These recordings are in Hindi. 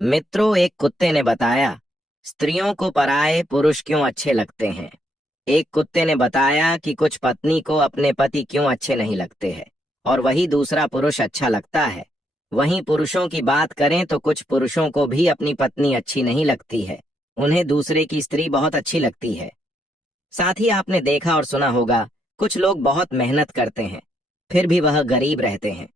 मित्रों, एक कुत्ते ने बताया, स्त्रियों को पराये पुरुष क्यों अच्छे लगते हैं। एक कुत्ते ने बताया कि कुछ पत्नी को अपने पति क्यों अच्छे नहीं लगते हैं और वही दूसरा पुरुष अच्छा लगता है। वहीं पुरुषों की बात करें तो कुछ पुरुषों को भी अपनी पत्नी अच्छी नहीं लगती है, उन्हें दूसरे की स्त्री बहुत अच्छी लगती है। साथ ही आपने देखा और सुना होगा, कुछ लोग बहुत मेहनत करते हैं, फिर भी वह गरीब रहते हैं।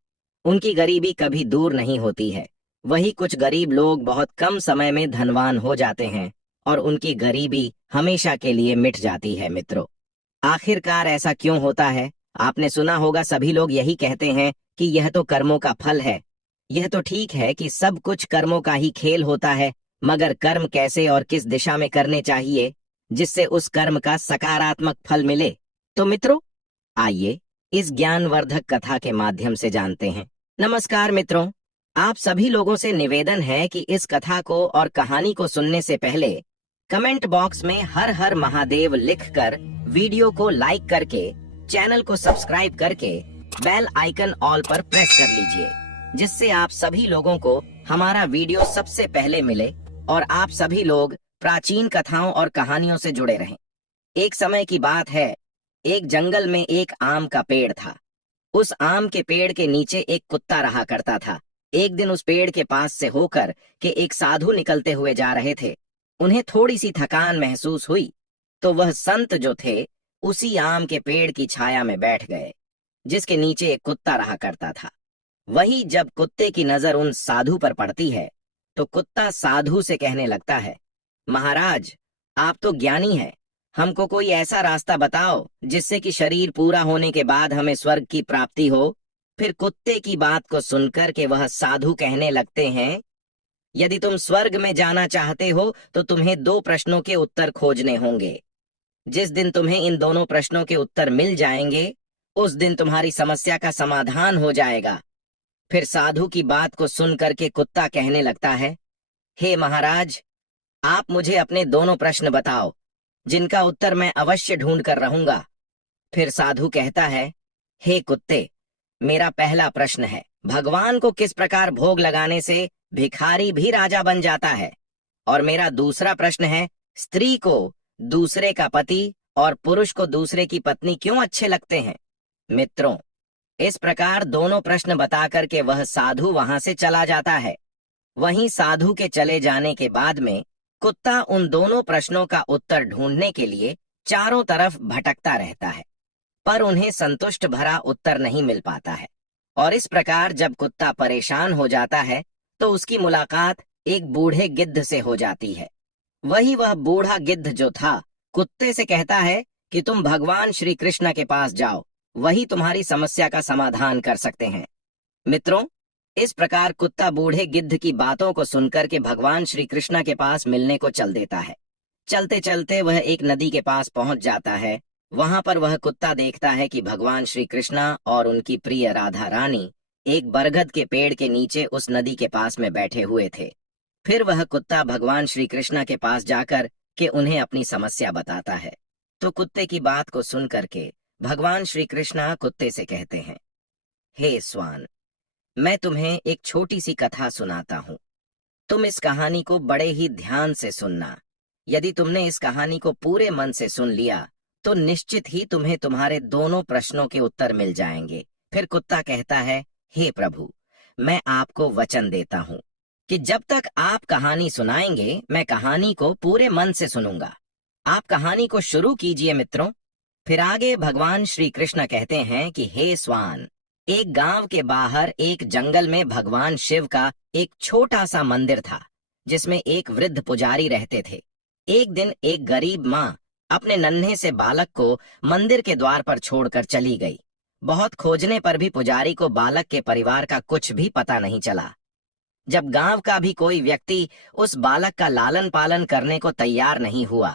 उनकी गरीबी कभी दूर नहीं होती है। वही कुछ गरीब लोग बहुत कम समय में धनवान हो जाते हैं और उनकी गरीबी हमेशा के लिए मिट जाती है। मित्रों, आखिरकार ऐसा क्यों होता है? आपने सुना होगा, सभी लोग यही कहते हैं कि यह तो कर्मों का फल है। यह तो ठीक है कि सब कुछ कर्मों का ही खेल होता है, मगर कर्म कैसे और किस दिशा में करने चाहिए जिससे उस कर्म का सकारात्मक फल मिले? तो मित्रों, आइए इस ज्ञानवर्धक कथा के माध्यम से जानते हैं। नमस्कार मित्रों, आप सभी लोगों से निवेदन है कि इस कथा को और कहानी को सुनने से पहले कमेंट बॉक्स में हर हर महादेव लिखकर वीडियो को लाइक करके चैनल को सब्सक्राइब करके बेल आइकन ऑल पर प्रेस कर लीजिए, जिससे आप सभी लोगों को हमारा वीडियो सबसे पहले मिले और आप सभी लोग प्राचीन कथाओं और कहानियों से जुड़े रहें। एक समय की बात है, एक जंगल में एक आम का पेड़ था। उस आम के पेड़ के नीचे एक कुत्ता रहा करता था। एक दिन उस पेड़ के पास से होकर के एक साधु निकलते हुए जा रहे थे। उन्हें थोड़ी सी थकान महसूस हुई तो वह संत जो थे उसी आम के पेड़ की छाया में बैठ गए, जिसके नीचे एक कुत्ता रहा करता था। वही जब कुत्ते की नजर उन साधु पर पड़ती है तो कुत्ता साधु से कहने लगता है, महाराज, आप तो ज्ञानी हैं, हमको कोई ऐसा रास्ता बताओ जिससे कि शरीर पूरा होने के बाद हमें स्वर्ग की प्राप्ति हो। फिर कुत्ते की बात को सुनकर के वह साधु कहने लगते हैं, यदि तुम स्वर्ग में जाना चाहते हो तो तुम्हें दो प्रश्नों के उत्तर खोजने होंगे। जिस दिन तुम्हें इन दोनों प्रश्नों के उत्तर मिल जाएंगे, उस दिन तुम्हारी समस्या का समाधान हो जाएगा। फिर साधु की बात को सुन करके कुत्ता कहने लगता है, हे महाराज, आप मुझे अपने दोनों प्रश्न बताओ जिनका उत्तर मैं अवश्य ढूंढ कर रहूंगा। फिर साधु कहता है, हे कुत्ते, मेरा पहला प्रश्न है, भगवान को किस प्रकार भोग लगाने से भिखारी भी राजा बन जाता है? और मेरा दूसरा प्रश्न है, स्त्री को दूसरे का पति और पुरुष को दूसरे की पत्नी क्यों अच्छे लगते हैं? मित्रों, इस प्रकार दोनों प्रश्न बता करके वह साधु वहां से चला जाता है। वहीं साधु के चले जाने के बाद में कुत्ता उन दोनों प्रश्नों का उत्तर ढूंढने के लिए चारों तरफ भटकता रहता है, पर उन्हें संतुष्ट भरा उत्तर नहीं मिल पाता है। और इस प्रकार जब कुत्ता परेशान हो जाता है तो उसकी मुलाकात एक बूढ़े गिद्ध से हो जाती है। वही वह बूढ़ा गिद्ध जो था कुत्ते से कहता है कि तुम भगवान श्री कृष्ण के पास जाओ, वही तुम्हारी समस्या का समाधान कर सकते हैं। मित्रों, इस प्रकार कुत्ता बूढ़े गिद्ध की बातों को सुनकर के भगवान श्री कृष्ण के पास मिलने को चल देता है। चलते चलते वह एक नदी के पास पहुंच जाता है। वहां पर वह कुत्ता देखता है कि भगवान श्री कृष्ण और उनकी प्रिय राधा रानी एक बरगद के पेड़ के नीचे उस नदी के पास में बैठे हुए थे। फिर वह कुत्ता भगवान श्री कृष्ण के पास जाकर के उन्हें अपनी समस्या बताता है। तो कुत्ते की बात को सुन करके भगवान श्री कृष्ण कुत्ते से कहते हैं, हे स्वान, मैं तुम्हें एक छोटी सी कथा सुनाता हूँ। तुम इस कहानी को बड़े ही ध्यान से सुनना। यदि तुमने इस कहानी को पूरे मन से सुन लिया तो निश्चित ही तुम्हें तुम्हारे दोनों प्रश्नों के उत्तर मिल जाएंगे। फिर कुत्ता कहता है, हे प्रभु, मैं आपको वचन देता हूँ कि जब तक आप कहानी सुनाएंगे मैं कहानी को पूरे मन से सुनूंगा। आप कहानी को शुरू कीजिए मित्रों। फिर आगे भगवान श्री कृष्ण कहते हैं कि हे स्वान, एक गांव के बाहर एक जंगल में भगवान शिव का एक छोटा सा मंदिर था, जिसमें एक वृद्ध पुजारी रहते थे। एक दिन एक गरीब माँ अपने नन्हे से बालक को मंदिर के द्वार पर छोड़कर चली गई। बहुत खोजने पर भी पुजारी को बालक के परिवार का कुछ भी पता नहीं चला। जब गांव का भी कोई व्यक्ति उस बालक का लालन पालन करने को तैयार नहीं हुआ,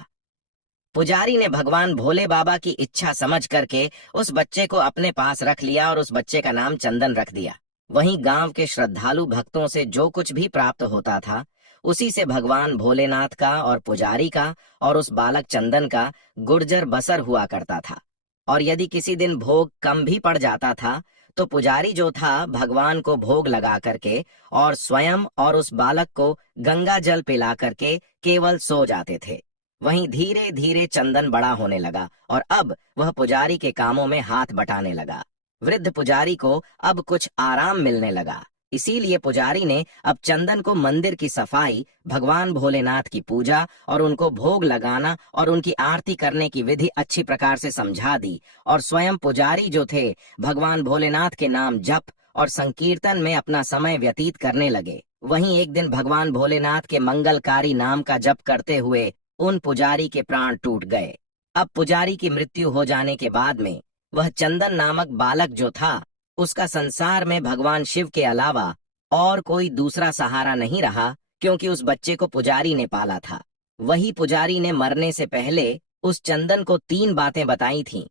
पुजारी ने भगवान भोले बाबा की इच्छा समझ करके उस बच्चे को अपने पास रख लिया और उस बच्चे का नाम चंदन रख दिया। वहीं गांव के श्रद्धालु भक्तों से जो कुछ भी प्राप्त होता था, उसी से भगवान भोलेनाथ का और पुजारी का और उस बालक चंदन का गुर्जर बसर हुआ करता था। और यदि किसी दिन भोग कम भी पड़ जाता था तो पुजारी जो था भगवान को भोग लगा करके और स्वयं और उस बालक को गंगा जल पिला करके केवल सो जाते थे। वहीं धीरे धीरे चंदन बड़ा होने लगा और अब वह पुजारी के कामों में हाथ बटाने लगा। वृद्ध पुजारी को अब कुछ आराम मिलने लगा, इसीलिए पुजारी ने अब चंदन को मंदिर की सफाई, भगवान भोलेनाथ की पूजा और उनको भोग लगाना और उनकी आरती करने की विधि अच्छी प्रकार से समझा दी। और स्वयं पुजारी जो थे भगवान भोलेनाथ के नाम जप और संकीर्तन में अपना समय व्यतीत करने लगे। वहीं एक दिन भगवान भोलेनाथ के मंगलकारी नाम का जप करते हुए उन पुजारी के प्राण टूट गए। अब पुजारी की मृत्यु हो जाने के बाद में वह चंदन नामक बालक जो था, उसका संसार में भगवान शिव के अलावा और कोई दूसरा सहारा नहीं रहा, क्योंकि उस बच्चे को पुजारी ने पाला था। वही पुजारी ने मरने से पहले उस चंदन को 3 बातें बताई थीं।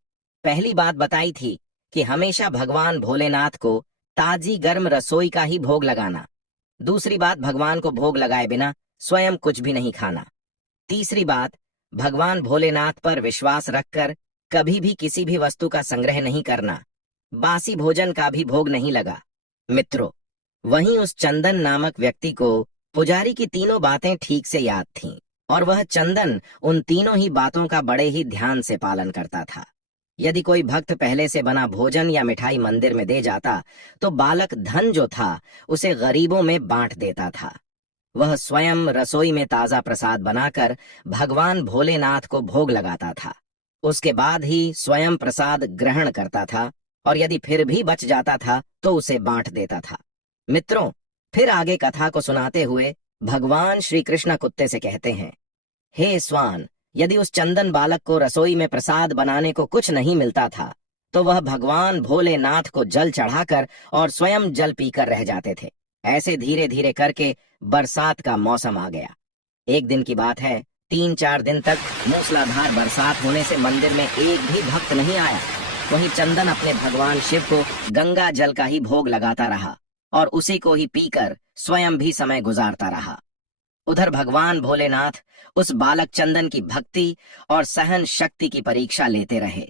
पहली बात बताई थी कि हमेशा भगवान भोलेनाथ को ताजी गर्म रसोई का ही भोग लगाना। दूसरी बात, भगवान को भोग लगाए बिना स्वयं कुछ भी नहीं खाना। तीसरी बात, भगवान भोलेनाथ पर विश्वास रखकर कभी भी किसी भी वस्तु का संग्रह नहीं करना, बासी भोजन का भी भोग नहीं लगा। मित्रों, वहीं उस चंदन नामक व्यक्ति को पुजारी की तीनों बातें ठीक से याद थीं और वह चंदन उन तीनों ही बातों का बड़े ही ध्यान से पालन करता था। यदि कोई भक्त पहले से बना भोजन या मिठाई मंदिर में दे जाता तो बालक धन जो था उसे गरीबों में बांट देता था। वह स्वयं रसोई में ताजा प्रसाद बनाकर भगवान भोलेनाथ को भोग लगाता था। उसके बाद ही स्वयं प्रसाद ग्रहण करता था और यदि फिर भी बच जाता था तो उसे बांट देता था। मित्रों, फिर आगे कथा को सुनाते हुए भगवान श्री कृष्ण कुत्ते से कहते हैं, हे स्वान, यदि उस चंदन बालक को रसोई में प्रसाद बनाने को कुछ नहीं मिलता था तो वह भगवान भोलेनाथ को जल चढ़ाकर और स्वयं जल पीकर रह जाते थे। ऐसे धीरे धीरे करके बरसात का मौसम आ गया। एक दिन की बात है, 3-4 दिन तक मूसलाधार बरसात होने से मंदिर में एक भी भक्त नहीं आया। वहीं चंदन अपने भगवान शिव को गंगा जल का ही भोग लगाता रहा और उसी को ही पीकर स्वयं भी समय गुजारता रहा। उधर भगवान भोलेनाथ उस बालक चंदन की भक्ति और सहन शक्ति की परीक्षा लेते रहे,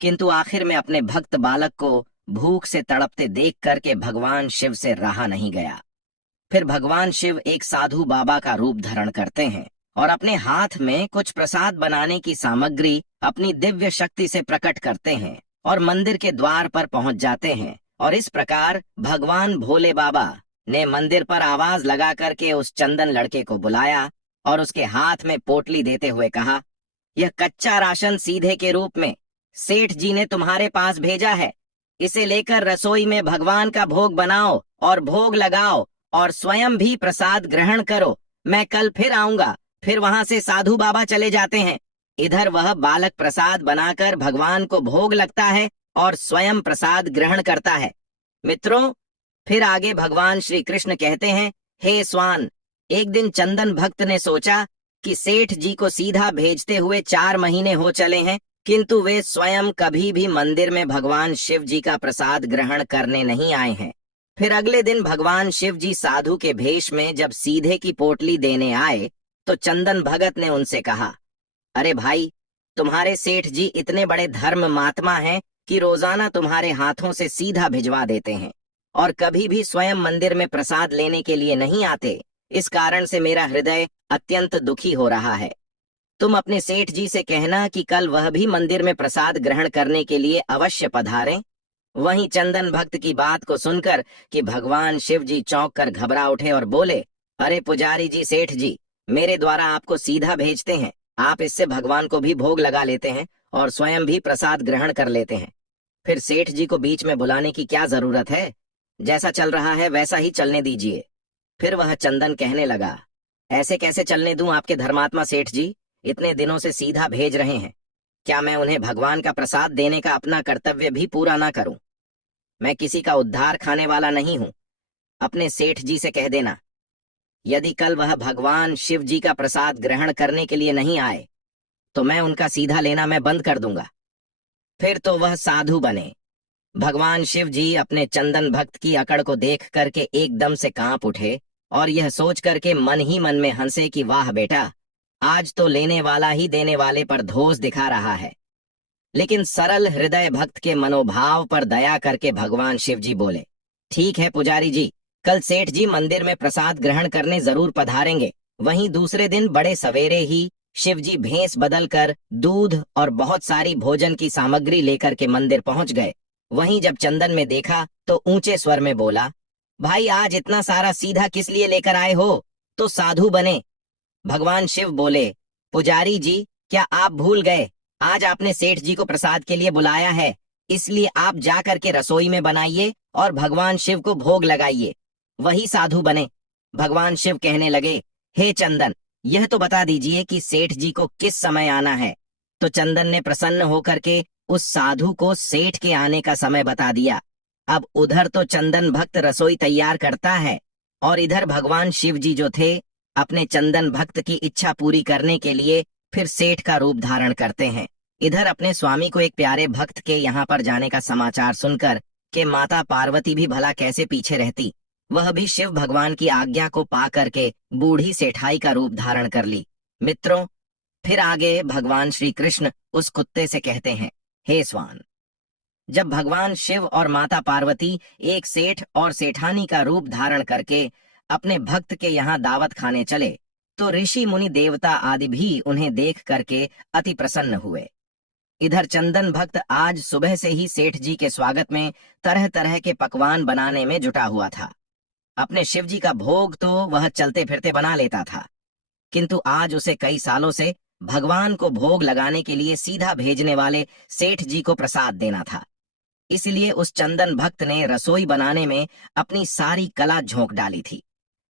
किंतु आखिर में अपने भक्त बालक को भूख से तड़पते देख करके भगवान शिव से रहा नहीं गया। फिर भगवान शिव एक साधु बाबा का रूप धारण करते हैं और अपने हाथ में कुछ प्रसाद बनाने की सामग्री अपनी दिव्य शक्ति से प्रकट करते हैं और मंदिर के द्वार पर पहुंच जाते हैं। और इस प्रकार भगवान भोले बाबा ने मंदिर पर आवाज लगा करके उस चंदन लड़के को बुलाया और उसके हाथ में पोटली देते हुए कहा, यह कच्चा राशन सीधे के रूप में सेठ जी ने तुम्हारे पास भेजा है। इसे लेकर रसोई में भगवान का भोग बनाओ और भोग लगाओ और स्वयं भी प्रसाद ग्रहण करो। मैं कल फिर आऊंगा। फिर वहां से साधु बाबा चले जाते हैं। इधर वह बालक प्रसाद बनाकर भगवान को भोग लगता है और स्वयं प्रसाद ग्रहण करता है। मित्रों, फिर आगे भगवान श्री कृष्ण कहते हैं, हे स्वान, एक दिन चंदन भक्त ने सोचा कि सेठ जी को सीधा भेजते हुए 4 महीने हो चले हैं, किंतु वे स्वयं कभी भी मंदिर में भगवान शिव जी का प्रसाद ग्रहण करने नहीं आए हैं। फिर अगले दिन भगवान शिव जी साधु के भेष में जब सीधे की पोटली देने आए तो चंदन भगत ने उनसे कहा, अरे भाई, तुम्हारे सेठ जी इतने बड़े धर्म महात्मा हैं कि रोजाना तुम्हारे हाथों से सीधा भिजवा देते हैं और कभी भी स्वयं मंदिर में प्रसाद लेने के लिए नहीं आते। इस कारण से मेरा हृदय अत्यंत दुखी हो रहा है। तुम अपने सेठ जी से कहना कि कल वह भी मंदिर में प्रसाद ग्रहण करने के लिए अवश्य पधारें। वहीं चंदन भक्त की बात को सुनकर कि भगवान शिव जी चौंक कर घबरा उठे और बोले, अरे पुजारी जी, सेठ जी मेरे द्वारा आपको सीधा भेजते हैं, आप इससे भगवान को भी भोग लगा लेते हैं और स्वयं भी प्रसाद ग्रहण कर लेते हैं। फिर सेठ जी को बीच में बुलाने की क्या जरूरत है? जैसा चल रहा है वैसा ही चलने दीजिए। फिर वह चंदन कहने लगा, ऐसे कैसे चलने दूं आपके धर्मात्मा सेठ जी? इतने दिनों से सीधा भेज रहे हैं, क्या मैं उन्हें भगवान का प्रसाद देने का अपना कर्तव्य भी पूरा ना करूं? मैं किसी का उद्धार खाने वाला नहीं हूं। अपने सेठ जी से कह देना, यदि कल वह भगवान शिव जी का प्रसाद ग्रहण करने के लिए नहीं आए तो मैं उनका सीधा लेना मैं बंद कर दूंगा। फिर तो वह साधु बने। भगवान शिव जी अपने चंदन भक्त की अकड़ को देख करके एकदम से कांप उठे और यह सोच करके मन ही मन में हंसे कि वाह बेटा, आज तो लेने वाला ही देने वाले पर धोस दिखा रहा है। लेकिन सरल हृदय भक्त के मनोभाव पर दया करके भगवान शिव जी बोले, ठीक है पुजारी जी, कल सेठ जी मंदिर में प्रसाद ग्रहण करने जरूर पधारेंगे। वहीं दूसरे दिन बड़े सवेरे ही शिव जी भेष बदल कर दूध और बहुत सारी भोजन की सामग्री लेकर के मंदिर पहुंच गए। वहीं जब चंदन में देखा तो ऊंचे स्वर में बोला, भाई आज इतना सारा सीधा किस लिए लेकर आए हो? तो साधु बने। भगवान शिव बोले, पुजारी जी क्या आप भूल गए, आज आपने सेठ जी को प्रसाद के लिए बुलाया है, इसलिए आप जा करके रसोई में बनाइए और भगवान शिव को भोग लगाइए। वही साधु बने। भगवान शिव कहने लगे, हे चंदन, यह तो बता दीजिए कि सेठ जी को किस समय आना है। तो चंदन ने प्रसन्न होकर के उस साधु को सेठ के आने का समय बता दिया। अब उधर तो चंदन भक्त रसोई तैयार करता है और इधर भगवान शिव जी जो थे अपने चंदन भक्त की इच्छा पूरी करने के लिए फिर सेठ का रूप धारण करते हैं। इधर अपने स्वामी को एक प्यारे भक्त के यहाँ पर जाने का समाचार सुनकर कि माता पार्वती भी भला कैसे पीछे रहती, वह भी शिव भगवान की आज्ञा को पा करके बूढ़ी सेठाई का रूप धारण कर ली। मित्रों, फिर आगे भगवान श्री कृष्ण उस कुत्ते से कहते हैं, हे स्वान, जब भगवान शिव और माता पार्वती एक सेठ और सेठानी का रूप धारण करके अपने भक्त के यहाँ दावत खाने चले तो ऋषि मुनि देवता आदि भी उन्हें देख करके अति प्रसन्न हुए। इधर चंदन भक्त आज सुबह से ही सेठ जी के स्वागत में तरह तरह के पकवान बनाने में जुटा हुआ था। अपने शिव जी का भोग तो वह चलते फिरते बना लेता था, किंतु आज उसे कई सालों से भगवान को भोग लगाने के लिए सीधा भेजने वाले सेठ जी को प्रसाद देना था। इसलिए उस चंदन भक्त ने रसोई बनाने में अपनी सारी कला झोंक डाली थी,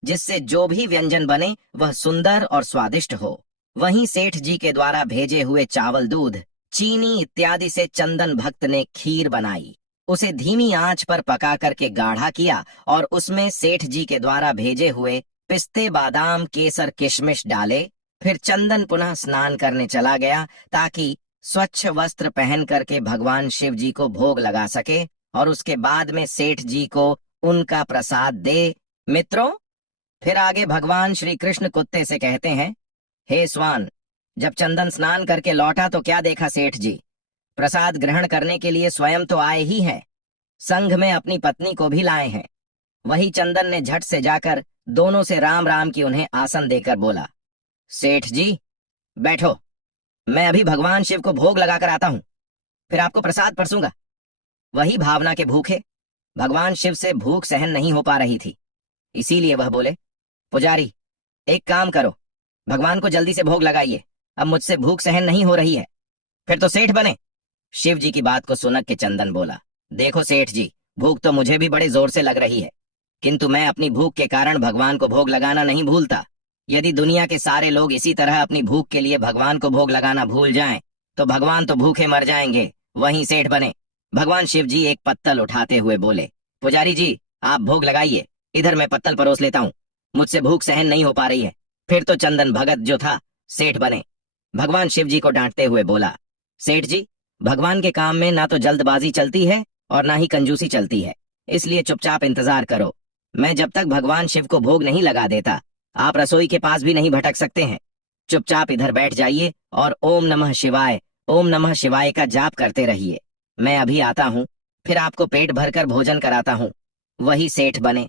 जिससे जो भी व्यंजन बने वह सुंदर और स्वादिष्ट हो। वहीं सेठ जी के द्वारा भेजे हुए चावल, दूध, चीनी इत्यादि से चंदन भक्त ने खीर बनाई, उसे धीमी आंच पर पका करके गाढ़ा किया और उसमें सेठ जी के द्वारा भेजे हुए पिस्ते, बादाम, केसर, किशमिश डाले। फिर चंदन पुनः स्नान करने चला गया ताकि स्वच्छ वस्त्र पहन करके भगवान शिव जी को भोग लगा सके और उसके बाद में सेठ जी को उनका प्रसाद दे। मित्रों, फिर आगे भगवान श्री कृष्ण कुत्ते से कहते हैं, हे स्वान, जब चंदन स्नान करके लौटा तो क्या देखा सेठ जी? प्रसाद ग्रहण करने के लिए स्वयं तो आए ही हैं, संग में अपनी पत्नी को भी लाए हैं। वही चंदन ने झट से जाकर दोनों से राम राम की उन्हें आसन देकर बोला, सेठ जी बैठो, मैं अभी भगवान शिव को भोग लगाकर आता हूं, फिर आपको प्रसाद परसूंगा। वही भावना के भूखे भगवान शिव से भूख सहन नहीं हो पा रही थी, इसीलिए वह बोले, पुजारी एक काम करो, भगवान को जल्दी से भोग लगाइए, अब मुझसे भूख सहन नहीं हो रही है। फिर तो सेठ बने। शिव जी की बात को सुनक के चंदन बोला, देखो सेठ जी, भूख तो मुझे भी बड़े जोर से लग रही है, किंतु मैं अपनी भूख के कारण भगवान को भोग लगाना नहीं भूलता। यदि दुनिया के सारे लोग इसी तरह अपनी भूख के लिए भगवान को भोग लगाना भूल जाएं, तो भगवान तो भूखे मर जाएंगे। वहीं सेठ बने। भगवान शिव जी एक पत्तल उठाते हुए बोले, पुजारी जी आप भोग लगाइए, इधर मैं पत्तल परोस लेता हूँ, मुझसे भूख सहन नहीं हो पा रही है। फिर तो चंदन भगत जो था सेठ बने। भगवान शिव जी को डांटते हुए बोला, सेठ जी, भगवान के काम में ना तो जल्दबाजी चलती है और ना ही कंजूसी चलती है, इसलिए चुपचाप इंतजार करो। मैं जब तक भगवान शिव को भोग नहीं लगा देता, आप रसोई के पास भी नहीं भटक सकते हैं। चुपचाप इधर बैठ जाइए और ओम नमः शिवाय, ओम नमः शिवाय का जाप करते रहिए। मैं अभी आता हूँ, फिर आपको पेट भरकर भोजन कराता हूँ। वही सेठ बने।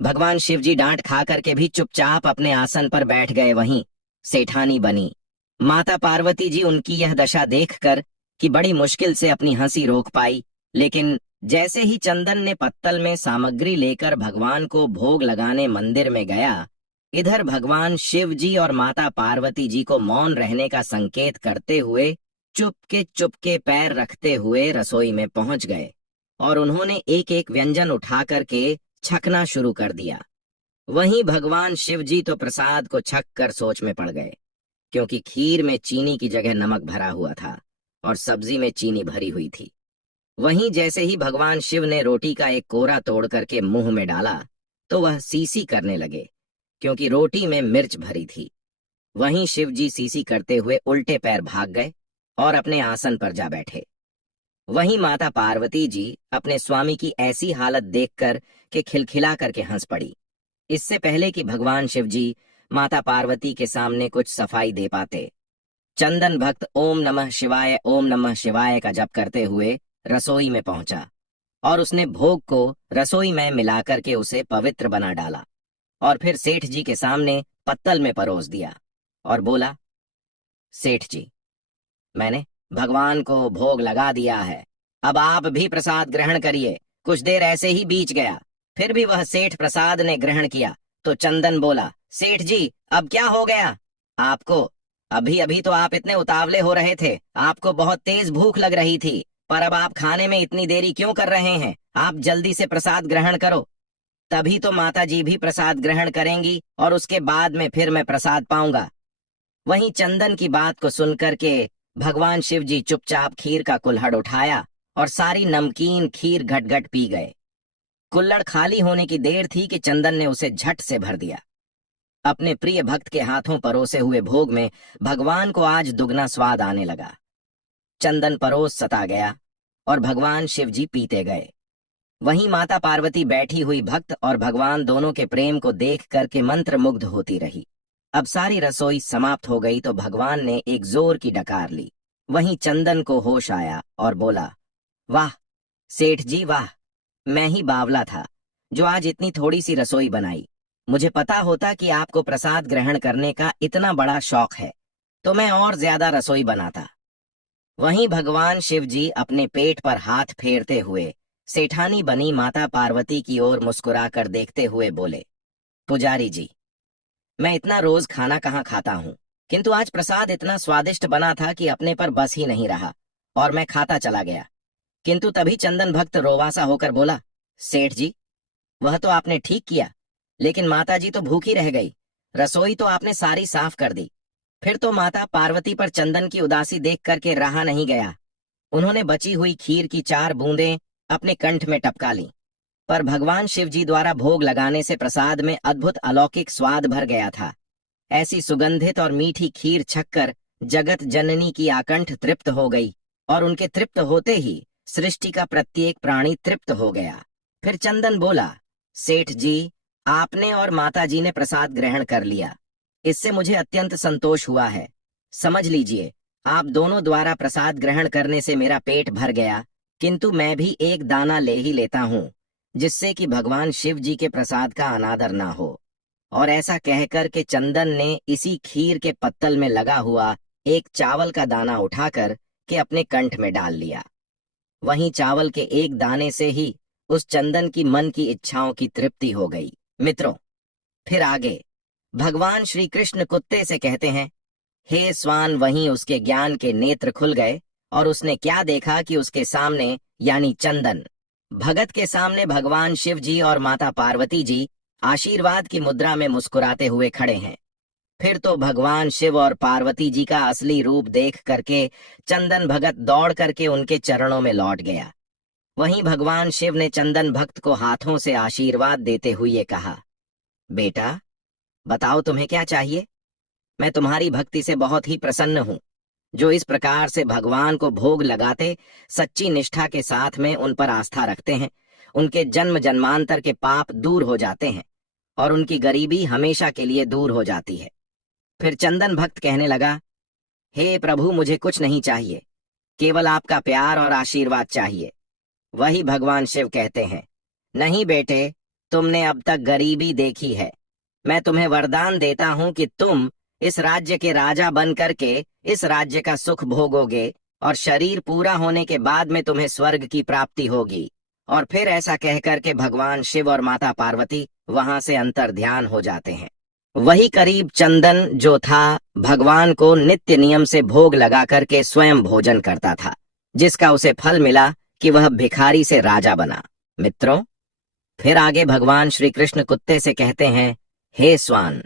भगवान शिव जी डांट खा करके भी चुपचाप अपने आसन पर बैठ गए, वहीं सेठानी बनी। माता पार्वती जी उनकी यह दशा देखकर कि बड़ी मुश्किल से अपनी हंसी रोक पाई, लेकिन जैसे ही चंदन ने पत्तल में सामग्री लेकर भगवान को भोग लगाने मंदिर में गया, इधर भगवान शिव जी और माता पार्वती जी को मौन रहने का संकेत करते हुए चुपके पैर रखते हुए रसोई में पहुंच गए और उन्होंने एक एक व्यंजन उठा करके छकना शुरू कर दिया। वहीं भगवान शिव जी तो प्रसाद को छक कर सोच में पड़ गए, क्योंकि खीर में चीनी की जगह नमक भरा हुआ था और सब्जी में चीनी भरी हुई थी। वहीं जैसे ही भगवान शिव ने रोटी का एक कोरा तोड़ करके मुंह में डाला तो वह सीसी करने लगे, क्योंकि रोटी में मिर्च भरी थी। वहीं शिव जी सीसी करते हुए उल्टे पैर भाग गए और अपने आसन पर जा बैठे। वहीं माता पार्वती जी अपने स्वामी की ऐसी हालत देखकर के खिलखिला करके हंस पड़ी। इससे पहले कि भगवान शिव जी माता पार्वती के सामने कुछ सफाई दे पाते, चंदन भक्त ओम नमः शिवाय का जप करते हुए रसोई में पहुंचा और उसने भोग को रसोई में मिलाकर के उसे पवित्र बना डाला और फिर सेठ जी के सामने पत्तल में परोस दिया और बोला, सेठ जी, मैंने भगवान को भोग लगा दिया है, अब आप भी प्रसाद ग्रहण करिए। कुछ देर ऐसे ही बीत गया, फिर भी वह सेठ प्रसाद ने ग्रहण किया तो चंदन बोला, सेठ जी अब क्या हो गया आपको? अभी अभी तो आप इतने उतावले हो रहे थे, आपको बहुत तेज भूख लग रही थी, पर अब आप खाने में इतनी देरी क्यों कर रहे हैं? आप जल्दी से प्रसाद ग्रहण करो, तभी तो माता जी भी प्रसाद ग्रहण करेंगी और उसके बाद में फिर मैं प्रसाद पाऊंगा। वहीं चंदन की बात को सुनकर के भगवान शिव जी चुपचाप खीर का कुल्हड़ उठाया और सारी नमकीन खीर घट घट पी गए। कुल्हड़ खाली होने की देर थी कि चंदन ने उसे झट से भर दिया। अपने प्रिय भक्त के हाथों परोसे हुए भोग में भगवान को आज दुगना स्वाद आने लगा। चंदन परोस सता गया और भगवान शिव जी पीते गए। वहीं माता पार्वती बैठी हुई भक्त और भगवान दोनों के प्रेम को देख करके मंत्रमुग्ध होती रही। अब सारी रसोई समाप्त हो गई तो भगवान ने एक जोर की डकार ली। वहीं चंदन को होश आया और बोला, वाह सेठ जी वाह, मैं ही बावला था जो आज इतनी थोड़ी सी रसोई बनाई। मुझे पता होता कि आपको प्रसाद ग्रहण करने का इतना बड़ा शौक है तो मैं और ज्यादा रसोई बनाता। वहीं भगवान शिव जी अपने पेट पर हाथ फेरते हुए सेठानी बनी माता पार्वती की ओर मुस्कुराकर देखते हुए बोले, पुजारी जी, मैं इतना रोज खाना कहाँ खाता हूँ, किंतु आज प्रसाद इतना स्वादिष्ट बना था कि अपने पर बस ही नहीं रहा और मैं खाता चला गया। किंतु तभी चंदन भक्त रोवासा होकर बोला, सेठ जी, वह तो आपने ठीक किया, लेकिन माता जी तो भूखी रह गई, रसोई तो आपने सारी साफ कर दी। फिर तो माता पार्वती पर चंदन की उदासी देख करके रहा नहीं गया। उन्होंने बची हुई खीर की 4 बूंदें अपने कंठ में टपका ली, पर भगवान शिव जी द्वारा भोग लगाने से प्रसाद में अद्भुत अलौकिक स्वाद भर गया था। ऐसी सुगंधित और मीठी खीर छककर जगत जननी की आकंठ तृप्त हो गई और उनके तृप्त होते ही सृष्टि का प्रत्येक प्राणी तृप्त हो गया। फिर चंदन बोला, सेठ जी, आपने और माता जी ने प्रसाद ग्रहण कर लिया, इससे मुझे अत्यंत संतोष हुआ है। समझ लीजिए, आप दोनों द्वारा प्रसाद ग्रहण करने से मेरा पेट भर गया, किंतु मैं भी एक दाना ले ही लेता हूँ, जिससे कि भगवान शिव जी के प्रसाद का अनादर ना हो। और ऐसा कहकर के चंदन ने इसी खीर के पत्तल में लगा हुआ एक चावल का दाना उठाकर के अपने कंठ में डाल लिया। वहीं चावल के एक दाने से ही उस चंदन की मन की इच्छाओं की तृप्ति हो गई। मित्रों, फिर आगे भगवान श्री कृष्ण कुत्ते से कहते हैं, हे स्वान, वहीं उसके ज्ञान के नेत्र खुल गए और उसने क्या देखा कि उसके सामने यानी चंदन भगत के सामने भगवान शिव जी और माता पार्वती जी आशीर्वाद की मुद्रा में मुस्कुराते हुए खड़े हैं। फिर तो भगवान शिव और पार्वती जी का असली रूप देख करके चंदन भगत दौड़ करके उनके चरणों में लौट गया। वहीं भगवान शिव ने चंदन भक्त को हाथों से आशीर्वाद देते हुए कहा, बेटा बताओ तुम्हें क्या चाहिए? मैं तुम्हारी भक्ति से बहुत ही प्रसन्न हूँ। जो इस प्रकार से भगवान को भोग लगाते सच्ची निष्ठा के साथ में उन पर आस्था रखते हैं, उनके जन्म जन्मांतर के पाप दूर हो जाते हैं और उनकी गरीबी हमेशा के लिए दूर हो जाती है। फिर चंदन भक्त कहने लगा, हे प्रभु, मुझे कुछ नहीं चाहिए, केवल आपका प्यार और आशीर्वाद चाहिए। वही भगवान शिव कहते हैं, नहीं बेटे, तुमने अब तक गरीबी देखी है, मैं तुम्हें वरदान देता हूं कि तुम इस राज्य के राजा बन करके इस राज्य का सुख भोगोगे और शरीर पूरा होने के बाद में तुम्हें स्वर्ग की प्राप्ति होगी। और फिर ऐसा कहकर के भगवान शिव और माता पार्वती वहां से अंतर ध्यान हो जाते हैं। वही करीब चंदन जो था भगवान को नित्य नियम से भोग लगा करके स्वयं भोजन करता था, जिसका उसे फल मिला कि वह भिखारी से राजा बना। मित्रों, फिर आगे भगवान श्री कृष्ण कुत्ते से कहते हैं, हे स्वान,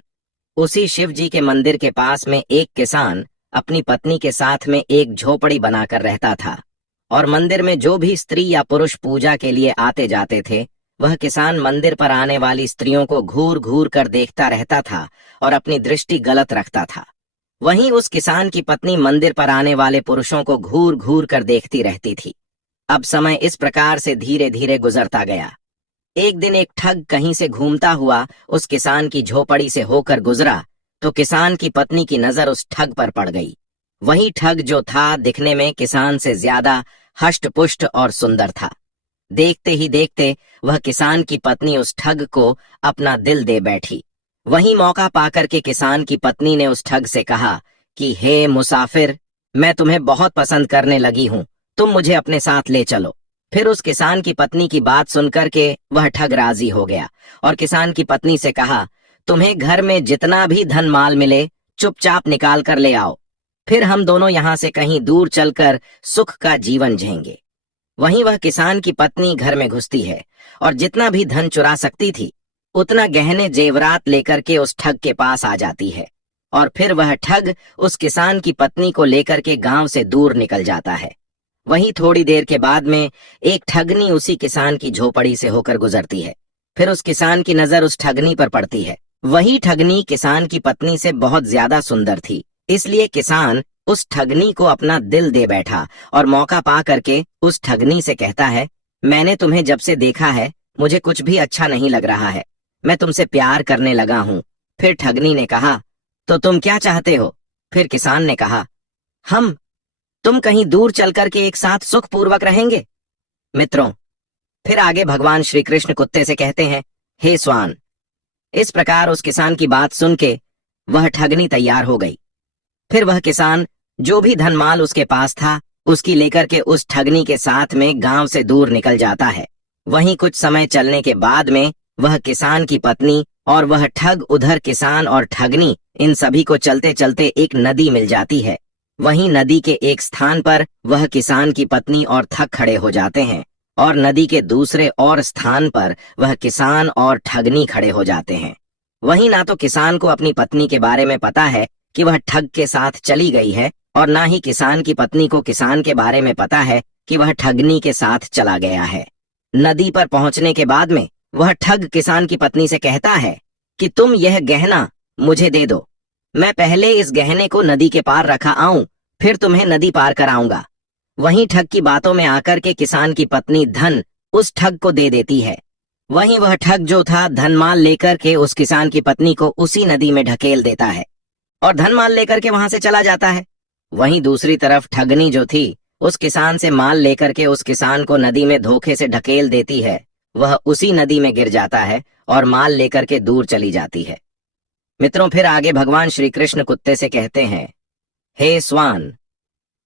उसी शिव जी के मंदिर के पास में एक किसान अपनी पत्नी के साथ में एक झोपड़ी बनाकर रहता था और मंदिर में जो भी स्त्री या पुरुष पूजा के लिए आते जाते थे, वह किसान मंदिर पर आने वाली स्त्रियों को घूर घूर कर देखता रहता था और अपनी दृष्टि गलत रखता था। वहीं उस किसान की पत्नी मंदिर पर आने वाले पुरुषों को घूर घूर कर देखती रहती थी। अब समय इस प्रकार से धीरे धीरे गुजरता गया। एक दिन एक ठग कहीं से घूमता हुआ उस किसान की झोपड़ी से होकर गुजरा तो किसान की पत्नी की नजर उस ठग पर पड़ गई। वही ठग जो था दिखने में किसान से ज्यादा हष्ट-पुष्ट और सुंदर था। देखते ही देखते वह किसान की पत्नी उस ठग को अपना दिल दे बैठी। वही मौका पाकर के किसान की पत्नी ने उस ठग से कहा कि हे मुसाफिर, मैं तुम्हें बहुत पसंद करने लगी हूं, तुम मुझे अपने साथ ले चलो। फिर उस किसान की पत्नी की बात सुनकर के वह ठग राजी हो गया और किसान की पत्नी से कहा, तुम्हें घर में जितना भी धन माल मिले चुपचाप निकाल कर ले आओ, फिर हम दोनों यहां से कहीं दूर चलकर सुख का जीवन जिएंगे। वहीं वह किसान की पत्नी घर में घुसती है और जितना भी धन चुरा सकती थी उतना गहने जेवरात लेकर के उस ठग के पास आ जाती है और फिर वह ठग उस किसान की पत्नी को लेकर के गांव से दूर निकल जाता है। वहीं थोड़ी देर के बाद में एक ठगनी उसी किसान की झोपड़ी से होकर गुजरती है। फिर उस किसान की नजर उस ठगनी पर पड़ती है। वही ठगनी किसान की पत्नी से बहुत ज्यादा सुंदर थी, इसलिए किसान उस ठगनी को अपना दिल दे बैठा और मौका पा करके उस ठगनी से कहता है, मैंने तुम्हें जब से देखा है मुझे कुछ भी अच्छा नहीं लग रहा है, मैं तुमसे प्यार करने लगा हूं। फिर ठगनी ने कहा, तो तुम क्या चाहते हो? फिर किसान ने कहा, तुम कहीं दूर चलकर के एक साथ सुखपूर्वक रहेंगे। मित्रों, फिर आगे भगवान श्री कृष्ण कुत्ते से कहते हैं, हे स्वान। इस प्रकार उस किसान की बात सुन के वह ठगनी तैयार हो गई। फिर वह किसान जो भी धनमाल उसके पास था उसकी लेकर के उस ठगनी के साथ में गांव से दूर निकल जाता है। वहीं कुछ समय चलने के बाद में वह किसान की पत्नी और वह ठग उधर किसान और ठगनी इन सभी को चलते चलते एक नदी मिल जाती है। वहीं नदी के एक स्थान पर वह किसान की पत्नी और ठग खड़े हो जाते हैं और नदी के दूसरे और स्थान पर वह किसान और ठगनी खड़े हो जाते हैं। वहीं ना तो किसान को अपनी पत्नी के बारे में पता है कि वह ठग के साथ चली गई है और ना ही किसान की पत्नी को किसान के बारे में पता है कि वह ठगनी के साथ चला गया है। नदी पर पहुंचने के बाद में वह ठग किसान की पत्नी से कहता है कि तुम यह गहना मुझे दे दो, मैं पहले इस गहने को नदी के पार रखा आऊं, फिर तुम्हें नदी पार कराऊंगा। वहीं ठग की बातों में आकर के किसान की पत्नी धन उस ठग को दे देती है। वहीं वह ठग जो था धनमाल लेकर के उस किसान की पत्नी को उसी नदी में ढकेल देता है और धनमाल लेकर के वहां से चला जाता है। वहीं दूसरी तरफ ठगनी जो थी उस किसान से माल लेकर के उस किसान को नदी में धोखे से ढकेल देती है। वह उसी नदी में गिर जाता है और माल लेकर के दूर चली जाती है। मित्रों, फिर आगे भगवान श्री कृष्ण कुत्ते से कहते हैं, हे स्वान।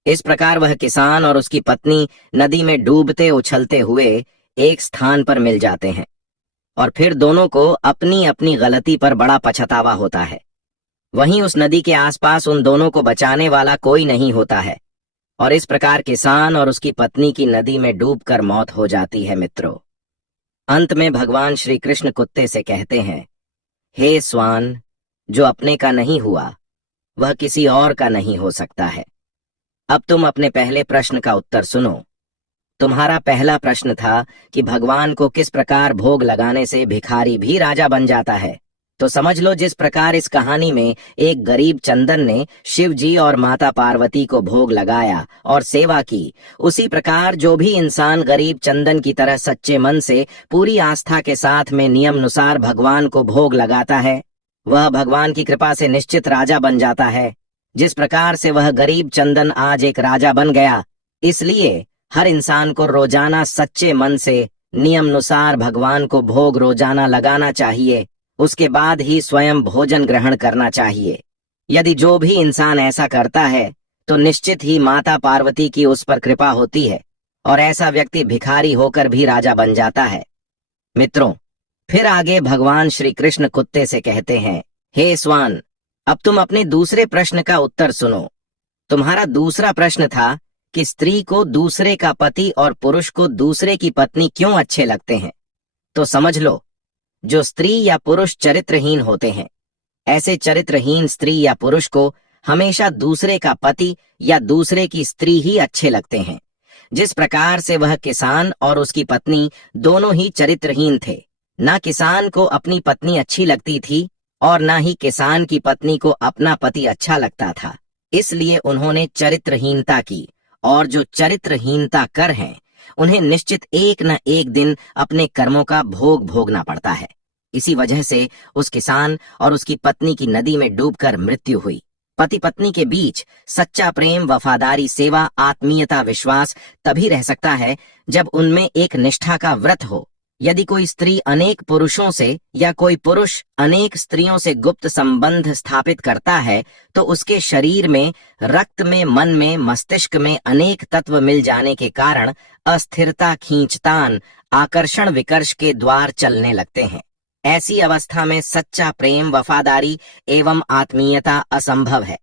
इस प्रकार वह किसान और उसकी पत्नी नदी में डूबते उछलते हुए एक स्थान पर मिल जाते हैं और फिर दोनों को अपनी अपनी गलती पर बड़ा पछतावा होता है। वहीं उस नदी के आसपास उन दोनों को बचाने वाला कोई नहीं होता है और इस प्रकार किसान और उसकी पत्नी की नदी में डूबकर मौत हो जाती है। मित्रों, अंत में भगवान श्री कृष्ण कुत्ते से कहते हैं, हे स्वान, जो अपने का नहीं हुआ वह किसी और का नहीं हो सकता है। अब तुम अपने पहले प्रश्न का उत्तर सुनो। तुम्हारा पहला प्रश्न था कि भगवान को किस प्रकार भोग लगाने से भिखारी भी राजा बन जाता है। तो समझ लो, जिस प्रकार इस कहानी में एक गरीब चंदन ने शिव जी और माता पार्वती को भोग लगाया और सेवा की, उसी प्रकार जो भी इंसान गरीब चंदन की तरह सच्चे मन से पूरी आस्था के साथ में नियम अनुसार भगवान को भोग लगाता है, वह भगवान की कृपा से निश्चित राजा बन जाता है। जिस प्रकार से वह गरीब चंदन आज एक राजा बन गया, इसलिए हर इंसान को रोजाना सच्चे मन से नियम अनुसार भगवान को भोग रोजाना लगाना चाहिए। उसके बाद ही स्वयं भोजन ग्रहण करना चाहिए। यदि जो भी इंसान ऐसा करता है तो निश्चित ही माता पार्वती की उस पर कृपा होती है और ऐसा व्यक्ति भिखारी होकर भी राजा बन जाता है। मित्रों, फिर आगे भगवान श्री कृष्ण कुत्ते से कहते हैं, हे स्वान, अब तुम अपने दूसरे प्रश्न का उत्तर सुनो। तुम्हारा दूसरा प्रश्न था कि स्त्री को दूसरे का पति और पुरुष को दूसरे की पत्नी क्यों अच्छे लगते हैं। तो समझ लो, जो स्त्री या पुरुष चरित्रहीन होते हैं, ऐसे चरित्रहीन स्त्री या पुरुष को हमेशा दूसरे का पति या दूसरे की स्त्री ही अच्छे लगते हैं। जिस प्रकार से वह किसान और उसकी पत्नी दोनों ही चरित्रहीन थे, ना किसान को अपनी पत्नी अच्छी लगती थी और ना ही किसान की पत्नी को अपना पति अच्छा लगता था। इसलिए उन्होंने चरित्रहीनता की और जो चरित्रहीनता कर हैं उन्हें निश्चित एक न एक दिन अपने कर्मों का भोग भोगना पड़ता है। इसी वजह से उस किसान और उसकी पत्नी की नदी में डूबकर मृत्यु हुई। पति पत्नी के बीच सच्चा प्रेम, वफादारी, सेवा, आत्मीयता, विश्वास तभी रह सकता है जब उनमें एक निष्ठा का व्रत हो। यदि कोई स्त्री अनेक पुरुषों से या कोई पुरुष अनेक स्त्रियों से गुप्त संबंध स्थापित करता है तो उसके शरीर में, रक्त में, मन में, मस्तिष्क में अनेक तत्व मिल जाने के कारण अस्थिरता, खींचतान, आकर्षण, विकर्ष के द्वार चलने लगते हैं। ऐसी अवस्था में सच्चा प्रेम, वफादारी एवं आत्मीयता असंभव है।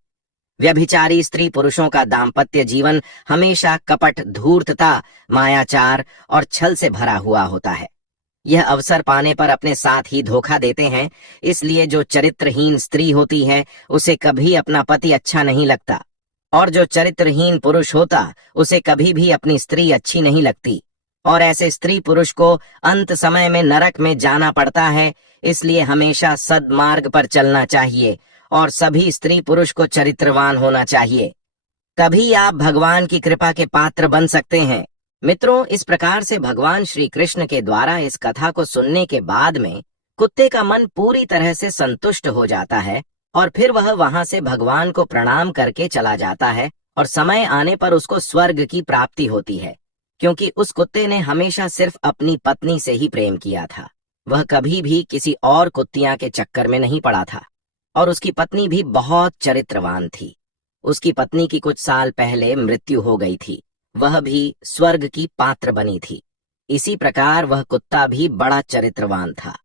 व्यभिचारी स्त्री पुरुषों का दाम्पत्य जीवन हमेशा कपट, धूर्तता, मायाचार और छल से भरा हुआ होता है। यह अवसर पाने पर अपने साथ ही धोखा देते हैं। इसलिए जो चरित्रहीन स्त्री होती है उसे कभी अपना पति अच्छा नहीं लगता, और जो चरित्रहीन पुरुष होता उसे कभी भी अपनी स्त्री अच्छी नहीं लगती, और ऐसे स्त्री पुरुष को अंत समय में नरक में जाना पड़ता है। इसलिए हमेशा सद्मार्ग पर चलना चाहिए और सभी स्त्री पुरुष को चरित्रवान होना चाहिए। तभी आप भगवान की कृपा के पात्र बन सकते हैं। मित्रों, इस प्रकार से भगवान श्री कृष्ण के द्वारा इस कथा को सुनने के बाद में कुत्ते का मन पूरी तरह से संतुष्ट हो जाता है और फिर वह वहां से भगवान को प्रणाम करके चला जाता है और समय आने पर उसको स्वर्ग की प्राप्ति होती है, क्योंकि उस कुत्ते ने हमेशा सिर्फ अपनी पत्नी से ही प्रेम किया था। वह कभी भी किसी और कुत्तियां के चक्कर में नहीं पड़ा था, और उसकी पत्नी भी बहुत चरित्रवान थी। उसकी पत्नी की कुछ साल पहले मृत्यु हो गई थी, वह भी स्वर्ग की पात्र बनी थी। इसी प्रकार वह कुत्ता भी बड़ा चरित्रवान था।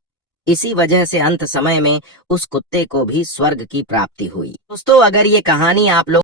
इसी वजह से अंत समय में उस कुत्ते को भी स्वर्ग की प्राप्ति हुई। दोस्तों, अगर ये कहानी आप लोग